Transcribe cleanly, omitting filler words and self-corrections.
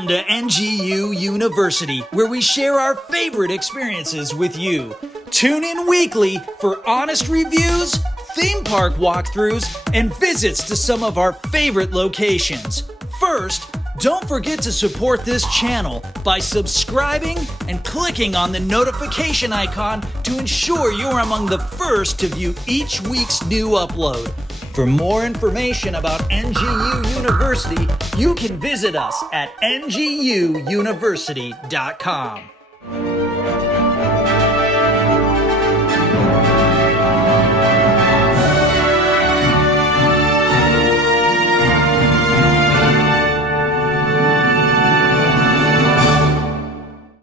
Welcome to NGU University, where we share our favorite experiences with you. Tune in weekly for honest reviews, theme park walkthroughs, and visits to some of our favorite locations. First, don't forget to support this channel by subscribing and clicking on the notification icon to ensure you're among the first to view each week's new upload. For more information about NGU University, you can visit us at nguuniversity.com.